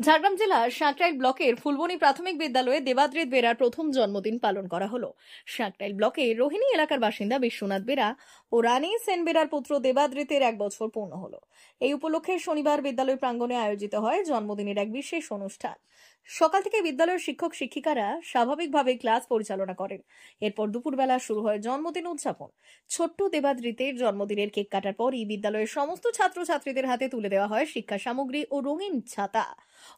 ঝাড়গ্রাম জেলার সাঁকরাইল ব্লকের ফুলবনী প্রাথমিক বিদ্যালয়ে দেবাদ্রিত বেরার প্রথম জন্মদিন পালন করা হলো। সাঁকরাইল ব্লকের রোহিণী এলাকার বাসিন্দা বিশ্বনাথ বেরা ও রানী সেন বেরার পুত্র দেবাদ্রিতের 1 বছর পূর্ণ হলো। এই উপলক্ষে শনিবার বিদ্যালয় প্রাঙ্গণে আয়োজিত হয় জন্মদিনের এক বিশেষ অনুষ্ঠান। সকাল থেকে বিদ্যালয়ের শিক্ষক শিক্ষিকারা স্বাভাবিকভাবে ক্লাস পরিচালনা করেন। এরপর দুপুরবেলা শুরু হয় জন্মদিন উদযাপন। ছোট্ট দেবাদ্রিতের জন্মদিনের কেক কাটার পরই বিদ্যালয়ের সমস্ত ছাত্রছাত্রীদের হাতে তুলে দেওয়া হয় শিক্ষা সামগ্রী ও রঙিন ছাতা।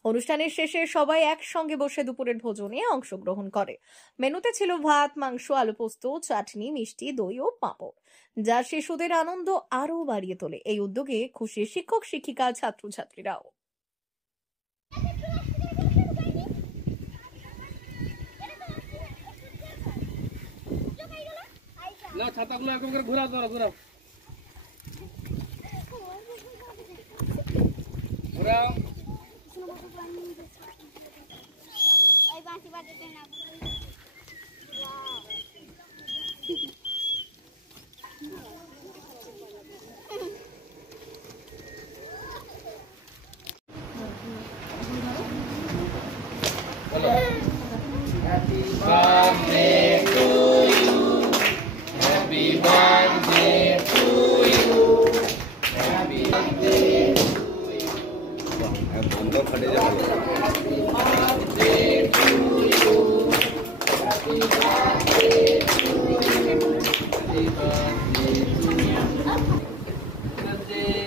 অনুষ্ঠানের শেষে সবাই একসঙ্গে বসে দুপুরের ভোজনে অংশগ্রহণ করে। মেনুতে ছিল ভাত, মাংস, আলু পোস্ত, চাটনি, মিষ্টি, দই ও পাঁপড়, যা শিশুদের আনন্দ আরো বাড়িয়ে তোলে। এই উদ্যোগে খুশি শিক্ষক শিক্ষিকা, ছাত্রছাত্রীরাও। ছাতাগুলো এরকম করে ঘোরাও ঘোরাও ঘোরাও ঘোরাও। Happy birthday to you. Happy birthday to you. Happy birthday to you. Happy birthday to you. Happy birthday to you. Happy birthday to you. Birthday.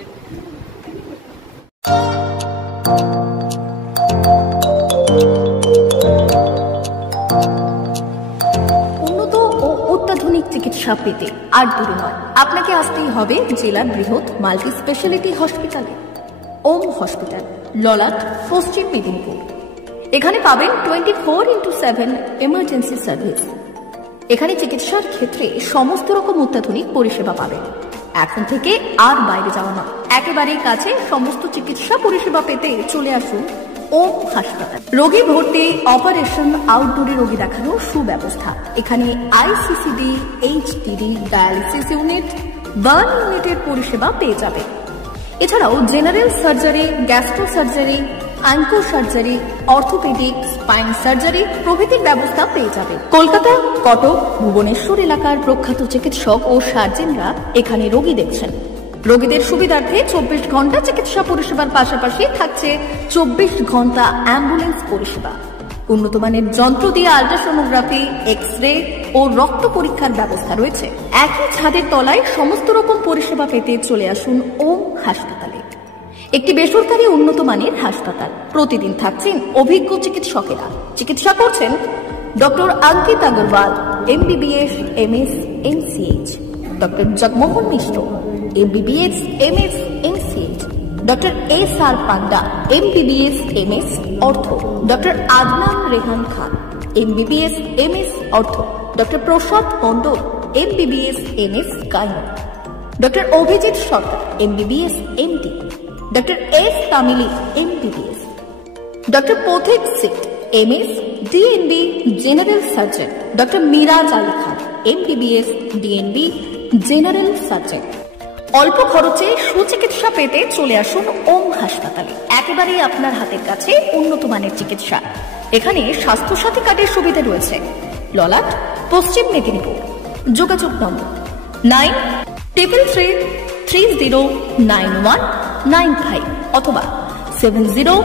অত্যাধুনিক চিকিৎসা পেতে আর দূরে নয়, আপনাকে আসতেই হবে জেলার বৃহৎ মাল্টি স্পেশালিটি হসপিটালে। ওম হসপিটাল, ললাট, পশ্চিম মেদিনীপুর। এখানে পাবেন 24x7 এমার্জেন্সি সার্ভিস। এখানে চিকিৎসার ক্ষেত্রে সমস্ত রকম অত্যাধুনিক পরিষেবা পাবেন। এখন থেকে আর বাইরে যাওয়া নয়, একেবারেই কাছে সমস্ত চিকিৎসা পরিষেবা পেতে চলে আসুন ওম হাসপাতাল। রোগী ভর্তি, অপারেশন, আউটডোরে রোগী দেখানোর সুব্যবস্থা। এখানে ICCD, HDD, dialysis unit, burn ইউনিটের পরিষেবা পেয়ে যাবে। এছাড়াও general surgery, gastro surgery, onco surgery, orthopaedic, spine surgery প্রভৃতির ব্যবস্থা পেয়ে যাবে। কলকাতা, কটক, ভুবনেশ্বর এলাকার প্রখ্যাত চিকিৎসক ও সার্জেনরা এখানে রোগী দেখছেন। রোগীদের সুবিধার্থে 24 ঘন্টা চিকিৎসা পরিষেবার পাশাপাশি থাকছে 24 ঘন্টা অ্যাম্বুলেন্স পরিষেবা। উন্নত মানের যন্ত্র দিয়ে আল্ট্রাসোনোগ্রাফি, এক্স-রে ও রক্ত পরীক্ষার ব্যবস্থা রয়েছে। একই ছাদের তলায় সমস্ত রকম পরিষেবা পেতে চলে আসুন ওম হাসপাতালে। একটি বেসরকারি উন্নত মানের হাসপাতাল। প্রতিদিন থাকছেন অভিজ্ঞ চিকিৎসকেরা। চিকিৎসা করছেন doctor Ankit Agarwal, MBBS, MS, MCH, doctor Jagmohan Mishra, MBBS, MS, MCH, doctor SR Panda, MBBS, MS, ortho, doctor Adnan Rehan Khan, MBBS, MS, ortho, doctor Prasad Mondal, MBBS, MS, gynae, doctor Abhijit Sarkar, MBBS, MD, doctor S Tamili, MBBS, doctor Pathik সিট, MS, DNB, general surgeon, doctor Miraj Ali Khan, MBBS, DNB, general surgeon. অল্প খরচে সুচিকিৎসা পেতে চলে আসুন ওম হাসপাতালে। একেবারেই আপনার হাতের কাছে উন্নত মানের চিকিৎসা। এখানে স্বাস্থ্যসাথী কার্ডের সুবিধা রয়েছে। ললাট, পশ্চিম মেদিনীপুর। যোগাযোগ নম্বর 9333309195 অথবা 70